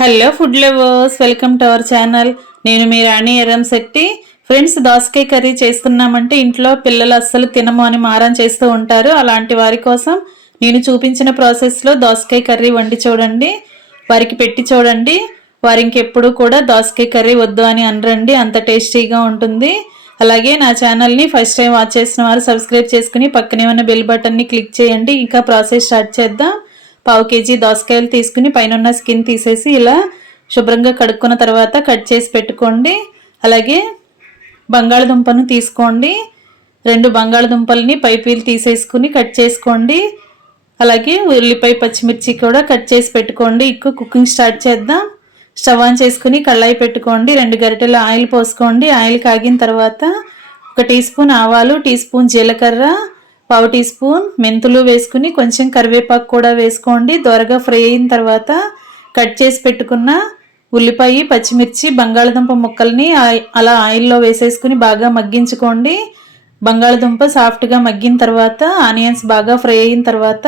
Hello food lovers, welcome to our channel. నేను మీ రాణి Erramsetti. Friends, దోసకాయ curry చేస్తున్నామంటే ఇంట్లో పిల్లలు అస్సలు తినము అని మారం చేస్తూ ఉంటారు. అలాంటి వారి కోసం నేను చూపించిన ప్రాసెస్లో దోసకాయ కర్రీ వండి చూడండి, వారికి పెట్టి చూడండి. వారి ఇంకెప్పుడు కూడా దోసకాయ కర్రీ వద్దు అని అనరండి, అంత టేస్టీగా ఉంటుంది. అలాగే నా ఛానల్ని ఫస్ట్ టైం వాచ్ చేసిన వారు సబ్స్క్రైబ్ చేసుకుని పక్కనే ఉన్న బెల్ బటన్ని క్లిక్ చేయండి. ఇంకా ప్రాసెస్ స్టార్ట్ చేద్దాం. పావు కేజీ దోసకాయలు తీసుకుని పైన స్కిన్ తీసేసి ఇలా శుభ్రంగా కడుక్కున్న తర్వాత కట్ చేసి పెట్టుకోండి. అలాగే బంగాళదుంపను తీసుకోండి. 2 బంగాళదుంపల్ని పైపీలు తీసేసుకుని కట్ చేసుకోండి. అలాగే ఉల్లిపాయ పచ్చిమిర్చి కూడా కట్ చేసి పెట్టుకోండి. ఎక్కువ కుకింగ్ స్టార్ట్ చేద్దాం. స్టవ్ ఆన్ చేసుకుని కళాయి పెట్టుకోండి. 2 గరిటెల ఆయిల్ పోసుకోండి. ఆయిల్ కాగిన తర్వాత 1 టీ స్పూన్ ఆవాలు, టీ స్పూన్ జీలకర్ర, పావు టీ స్పూన్ మెంతులు వేసుకుని కొంచెం కరివేపాకు కూడా వేసుకోండి. దోరగా ఫ్రై అయిన తర్వాత కట్ చేసి పెట్టుకున్న ఉల్లిపాయ, పచ్చిమిర్చి, బంగాళదుంప ముక్కల్ని అలా ఆయిల్లో వేసేసుకుని బాగా మగ్గించుకోండి. బంగాళదుంప సాఫ్ట్గా మగ్గిన తర్వాత ఆనియన్స్ బాగా ఫ్రై అయిన తర్వాత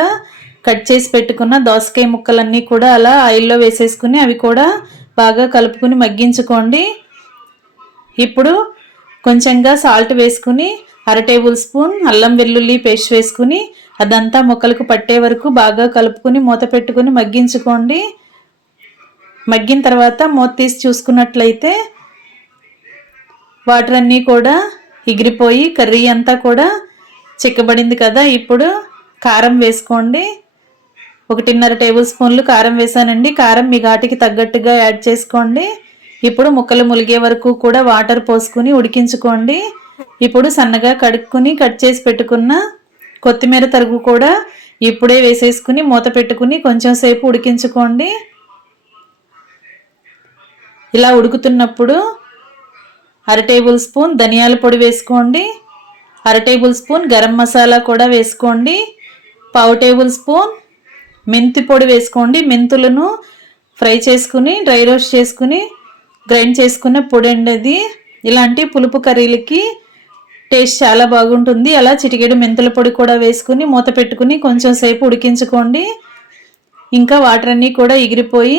కట్ చేసి పెట్టుకున్న దోసకాయ ముక్కలన్నీ కూడా అలా ఆయిల్లో వేసేసుకుని అవి కూడా బాగా కలుపుకుని మగ్గించుకోండి. ఇప్పుడు కొంచెంగా సాల్ట్ వేసుకుని 1/2 టేబుల్ స్పూన్ అల్లం వెల్లుల్లి పేస్ట్ వేసుకుని అదంతా ముక్కలకు పట్టే వరకు బాగా కలుపుకుని మూత పెట్టుకుని మగ్గించుకోండి. మగ్గిన తర్వాత మూత తీసి చూసుకున్నట్లయితే వాటర్ అన్నీ కూడా ఎగిరిపోయి కర్రీ అంతా కూడా చిక్కబడింది కదా. ఇప్పుడు కారం వేసుకోండి. 1.5 టేబుల్ స్పూన్లు కారం వేసానండి. కారం మీ ఘాటికి తగ్గట్టుగా యాడ్ చేసుకోండి. ఇప్పుడు ముక్కలు ములిగే వరకు కూడా వాటర్ పోసుకుని ఉడికించుకోండి. ఇప్పుడు సన్నగా కడుక్కుని కట్ చేసి పెట్టుకున్న కొత్తిమీర తరుగు కూడా ఇప్పుడే వేసేసుకుని మూత పెట్టుకుని కొంచెం సేపు ఉడికించుకోండి. ఇలా ఉడుకుతున్నప్పుడు 1/2 టేబుల్ స్పూన్ ధనియాల పొడి వేసుకోండి. 1/2 టేబుల్ స్పూన్ గరం మసాలా కూడా వేసుకోండి. పావు టేబుల్ స్పూన్ మెంతి పొడి వేసుకోండి. మెంతులను ఫ్రై చేసుకుని డ్రై రోస్ట్ చేసుకుని గ్రైండ్ చేసుకున్న పొడి అండి అది. ఇలాంటి పులుపు కర్రీలకి టేస్ట్ చాలా బాగుంటుంది. అలా చిటికెడు మెంతుల పొడి కూడా వేసుకుని మూత పెట్టుకుని కొంచెం సేపు ఉడికించుకోండి. ఇంకా వాటర్ అన్నీ కూడా ఎగిరిపోయి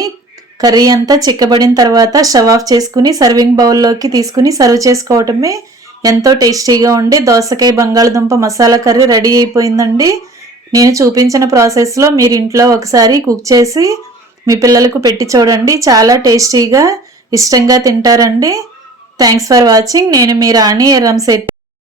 కర్రీ అంతా చిక్కబడిన తర్వాత స్టవ్ ఆఫ్ చేసుకుని సర్వింగ్ బౌల్లోకి తీసుకుని సర్వ్ చేసుకోవటమే. ఎంతో టేస్టీగా ఉండే దోసకాయ బంగాళదుంప మసాలా కర్రీ రెడీ అయిపోయిందండి. నేను చూపించిన ప్రాసెస్లో మీరు ఇంట్లో ఒకసారి కుక్ చేసి మీ పిల్లలకు పెట్టి చూడండి. చాలా టేస్టీగా ఇష్టంగా తింటారండి. Thanks for watching. నేను మీ రాణి ఎర్రంశెట్టి.